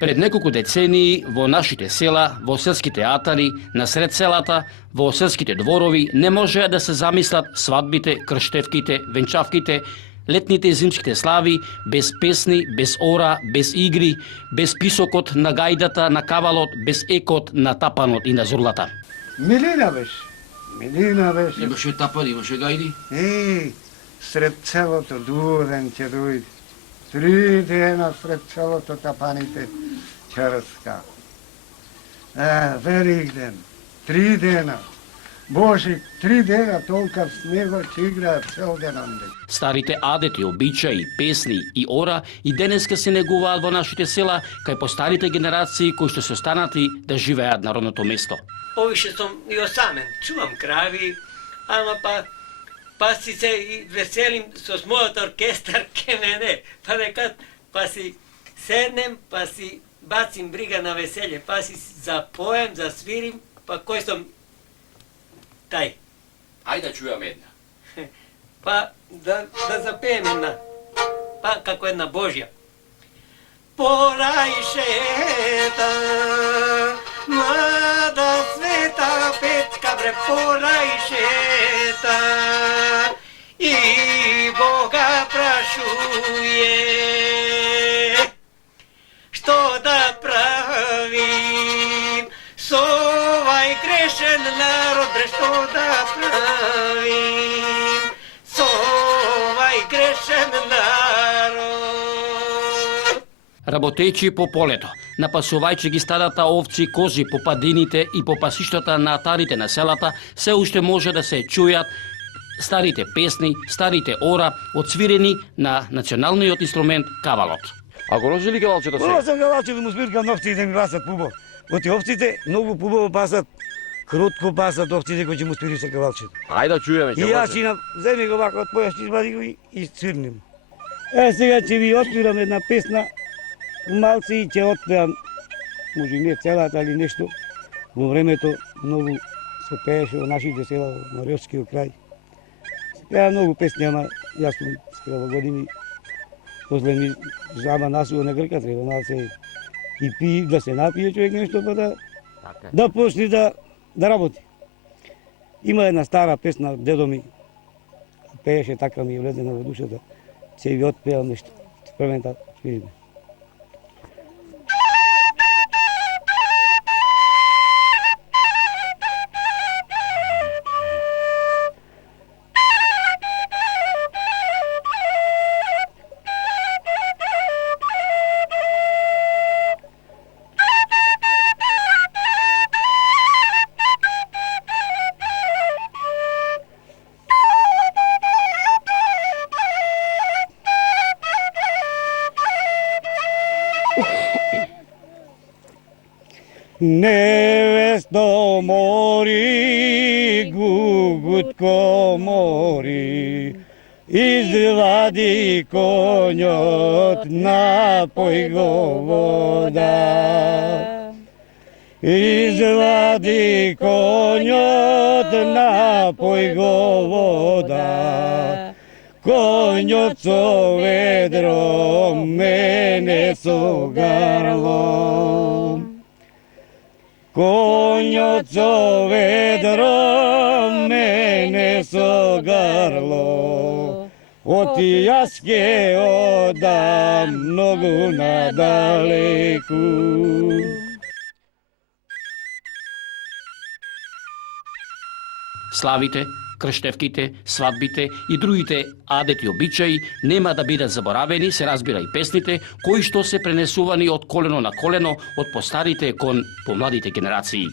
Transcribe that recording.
Пред неколку децении во нашите села, во селските атари, насред селата, во селските дворови не можеа да се замислат свадбите, крштевките, венчавките, летните и зимските слави без песни, без ора, без игри, без писокот на гајдата, на кавалот, без екот на тапанот и на зурлата. Милина беше. Милина беше. Имаше тапани, имаше гајди? Сред целото дуден ќе дојде. 3 дена сред целото тапаните ќе раска. Великден. 3 дена. Божик, 3 дена толка снего ќе играат цел ден онде. Старите адети, обичаи, песни и ора и денеска се негуваат во нашите села кај по старите генерации кои што се останати да живеат на родното место. Повише сум и осамен, чувам крави, ама па си се и веселим со мојот оркестар ке мене, па си седнем, па си бацим брига на веселje, па си запоем, засвирим, па кој сум тај. Ајде да чујаме една. Па да запеем една, па како една Божја. Порajшета, млада света петка бре, порajшета, и Бога прашуе, што да правим со овај грешен народ, бре, што да правим со овај грешен народ. Работејќи по полето, напасувајќи ги стадата овци, кози по падините и по пасиштата на атарите на селата, се уште може да се чујат старите песни, старите ора, отсвирени на националниот инструмент кавалот. А го носили кавалчето се? Сам кавалчето му спиркам овците да ми пасат пубо. Оти овците многу пубаво пасат, кротко пасат овците кои ќе му спири се кавалчето. Ајде да чуеме, И јас ќе земи го вака од појаш, извади го и свирнем. Сега ќе ви отпирам една песна, малци и ќе отпеам, може не целата, али нешто. Во времето многу се пееше во нашите села, во Мариотскиот крај. Се пеа многу песни, ама јас сум скрава години. После ми жаба насува на грка, треба малце и пи, да се напие човек нешто, па да почне да работи. Има една стара песна, дедо ми пееше, така ми влезе во душата. Ќе ви отпеам нешто. Првента свириме. Невесто мори, гугутко мори, извади конјот, напој го вода. Извади конјот, напој го вода. Конјот со ведро, мене со гарло. Конјот со ведро, мене со гарло. Оти јас ке одам многу надалеку. Славите, крштевките, свадбите и другите адети обичаи нема да бидат заборавени, се разбира и песните, кои што се пренесувани од колено на колено од постарите кон помладите генерации.